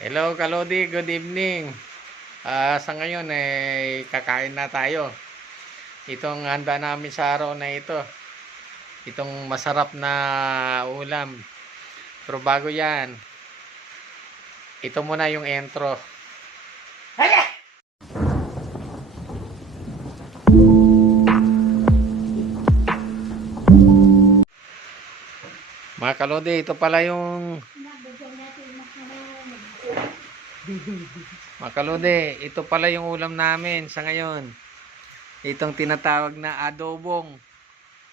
Hello, Kalodi. Good evening. Sa ngayon, kakain na tayo. Itong handa namin sa araw na ito. Itong masarap na ulam. Pero bago yan, ito muna yung intro. Mga Kalodi, ito pala yung... Mga Kalodi, ito pala yung ulam namin sa ngayon. Itong tinatawag na adobong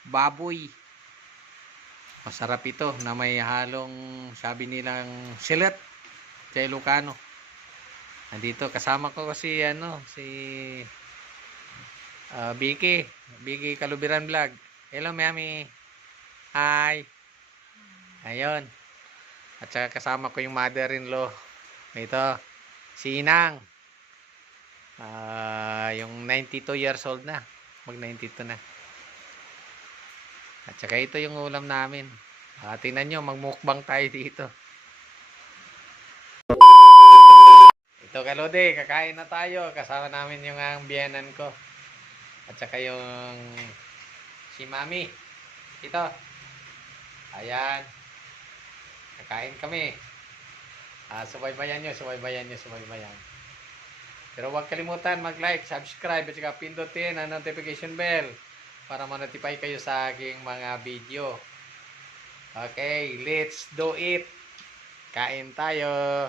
baboy. Masarap ito na may halong, sabi nilang, silet sa Ilocano. Nandito kasama ko kasi Vicky Kalubiran Vlog. Hello, Mami. Hi. Ayun. At saka kasama ko yung mother-in-law. Ito, si Inang. Yung 92 years old na. Mag 92 na. At saka ito yung ulam namin. Tingnan nyo, magmukbang tayo dito. Ito, Kalode, kakain na tayo. Kasama namin yung ang biyenan ko. At saka yung si Mami. Ito. Ayan. Kakain kami. Subaybayan nyo. Pero huwag kalimutan mag-like, subscribe, at saka pindutin ang notification bell para ma-notify kayo sa aking mga video. Okay, let's do it. Kain tayo.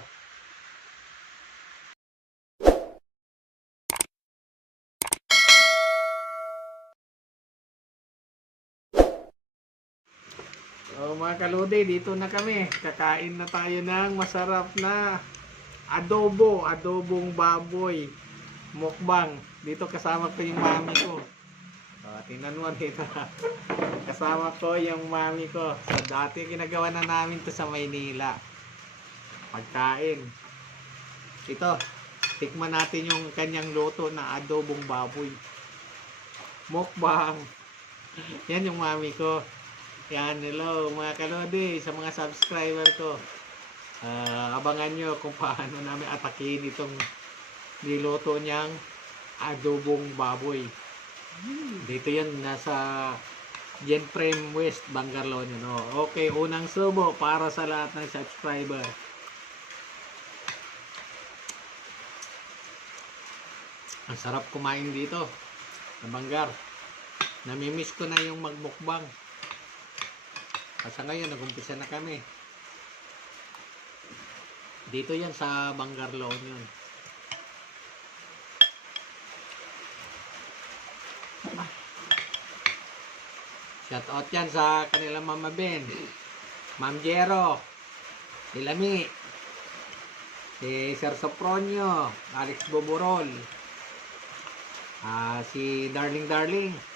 Mga kaludi, dito na kami. Kakain na tayo ng masarap na adobong baboy. Mukbang. Dito kasama ko yung mami ko. Tingnan mo dito. Kasama ko yung mami ko. So dati ginagawa na namin to sa Maynila. Pagkain. Ito, tikman natin yung kanyang luto na adobong baboy. Mukbang. Yan yung mami ko. Yan, hello mga kalodi, sa mga subscriber ko. Abangan nyo kung paano namin atakin itong niluto niyang adobong baboy. Dito yan, nasa Genframe West, Bangarlon yun. Okay, unang subo para sa lahat ng subscriber. Ang sarap kumain dito na Bangar. Namimiss ko na yung magmukbang. Sa ngayon, nag-umpisa na kami. Dito yan sa Bangarlon yun. Shout out yan sa kanilang Mama Ben, Ma'am Jero, si Lami, si Sir Sopronio, Alex Boborol, si Darling.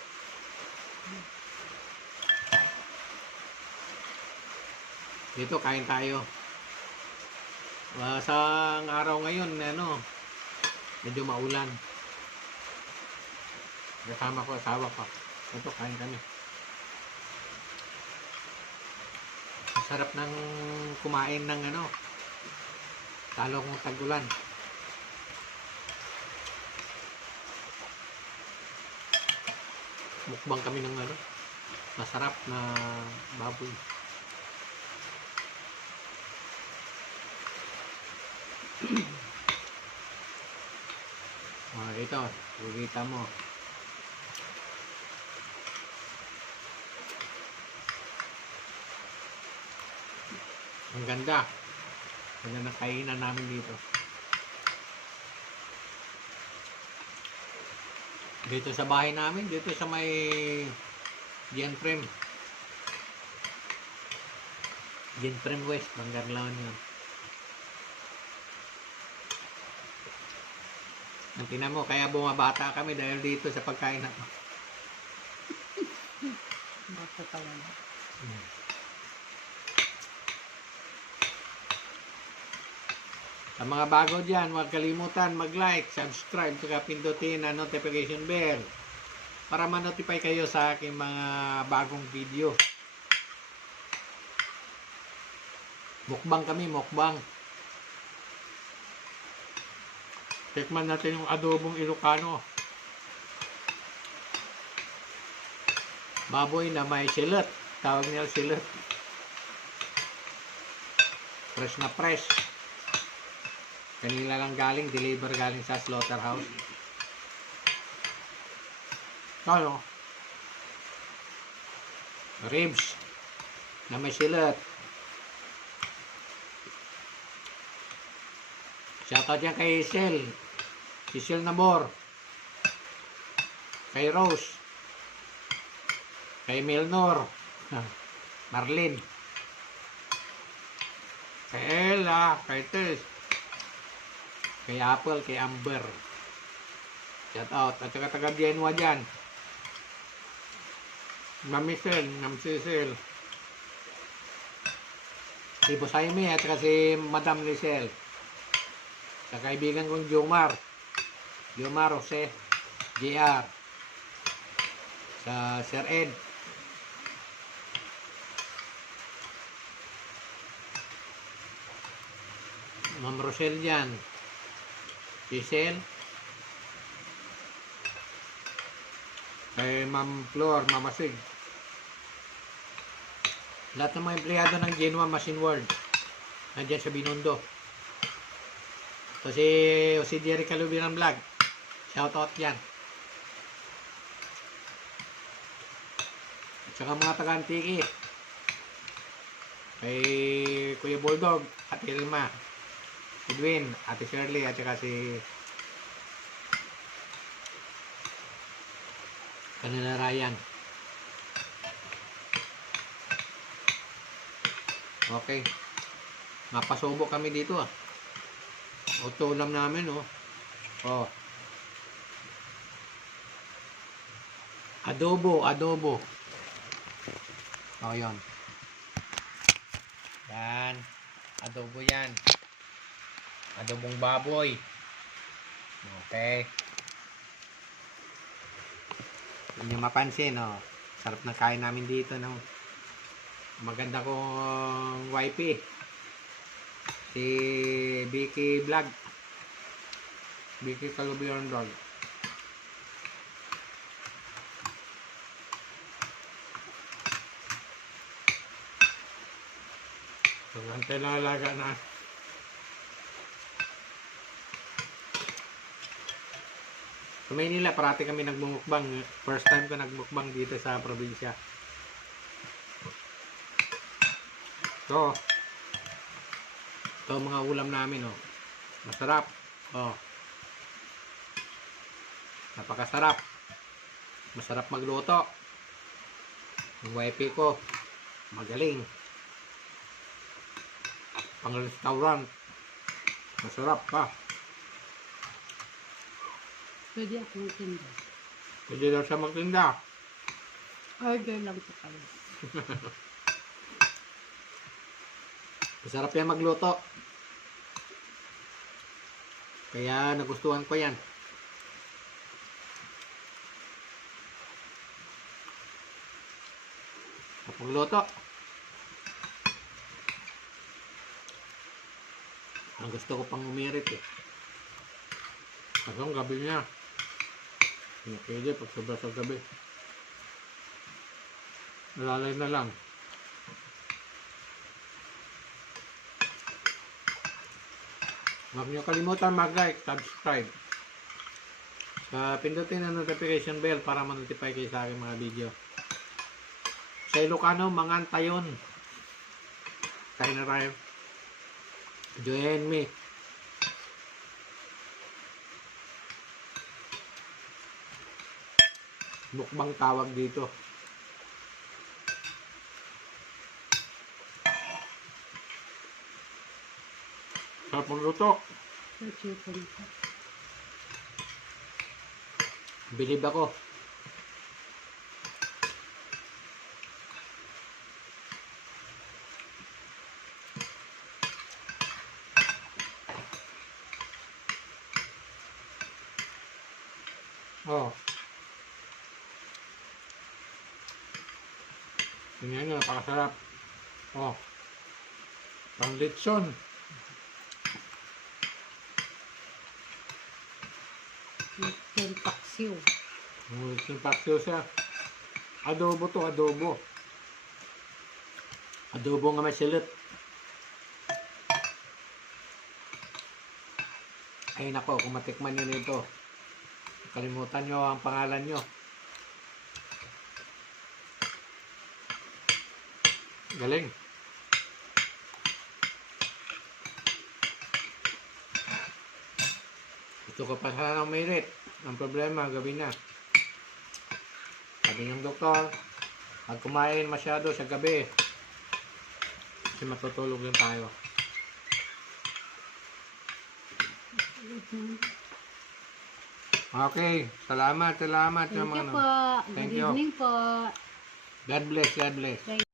Dito kain tayo. Sa araw ngayon, medyo maulan. Kasama ko, asawa ko. Ito, kain kami. Masarap ng kumain ng talong tagulan. Mukbang kami ng masarap na baboy. Ito, nakikita mo. Ang ganda. Ganda na kainan namin dito. Dito sa bahay namin, dito sa may Genframe West, Bangarlon yun. Ang tinan mo, kaya bumabata kami dahil dito sa pagkain na to. Bata pa yan. Sa mga bago dyan, huwag kalimutan mag-like, subscribe, saka pindutin ang notification bell para ma-notify kayo sa aking mga bagong video. Mukbang kami, mukbang. Tikman natin yung adobong Ilocano. Baboy na may silot. Tawag nila silot. Fresh na fresh. Kanina lang galing, deliver galing sa slaughterhouse. Ano? Ribs na may silot. Shoutout yan kay Sel. Si Sel Nabor. Kay Rose. Kay Milnor. Marlene. Kay Ella. Kay Tess. Kay Apple. Kay Amber. Shoutout. At saka taga Bienwa dyan. Mami Sel. Ma'am Cecil. Si Boss Jaime at saka si Madam Lisel. Sa kaibigan kong Jomar Jose, JR, sa Sir Ed, Ma'am Rosel dyan, Giselle, kay Ma'am Flor, Mama Sig, lahat ng mga empleyado ng Genoa Machine World nandyan sa Binondo. So si Jerry Calubiran Vlog, shoutout yan. At saka mga taga-Antiki, kay Kuya Bulldog, Ate Ilma, Edwin, Ate Shirley, at saka si kanila Ryan. Okay, mapasubo kami dito ah. O ulam namin oh. Oh. Adobo. Oh, yun. Yan. Adobo yan. Adobong baboy. Okay. Hindi nyo mapansin oh. Sarap na kain namin dito no. Maganda kong wifey. Si Vicky Vlog. Vicky Calubiran Vlog. So, antay na alaga na. Sa Maynila, parati kami nagmumukbang. First time ko nagmukbang dito sa probinsya. So, ito mga ulam namin oh. Masarap. Oh. Napakasarap. Masarap magluto. Yung wifi ko magaling. Pang restaurant. Masarap pa. Pwede akong magtinda. Pwede daw siya magtinda. Order lang po kami. Masarap yan magluto. Kaya nagustuhan ko yan. Kapag luto, ang gusto ko pang umirit eh. Kasi ang gabi niya. Pwede pag sobra sa gabi. Nalalay na lang. Huwag niyo kalimutan mag-like, subscribe. Pindutin ang notification bell para ma-notify kayo sa aking mga video. Sa Ilocano, Manganta yun. Kain na tayo. Join me. Mukbang tawag dito. Sarap magluto. Bilib ako. Oh. Tingnan nyo, napakasarap. Oh. Pang litson. Chicken paksiw. Simpakyo siya. Adobo to, adobo. Adobo nga may silip. Ay nako, kung matikman nyo nito, kalimutan nyo ang pangalan nyo. Galing. Ito ka pa sana ng mainit. Ang problema, gabi na. Sabi ng doktor, pag kumain masyado sa gabi, kasi matutulog din tayo. Okay, salamat sa Thank mga you po. Thank Good you. evening po. God bless, God bless. Thank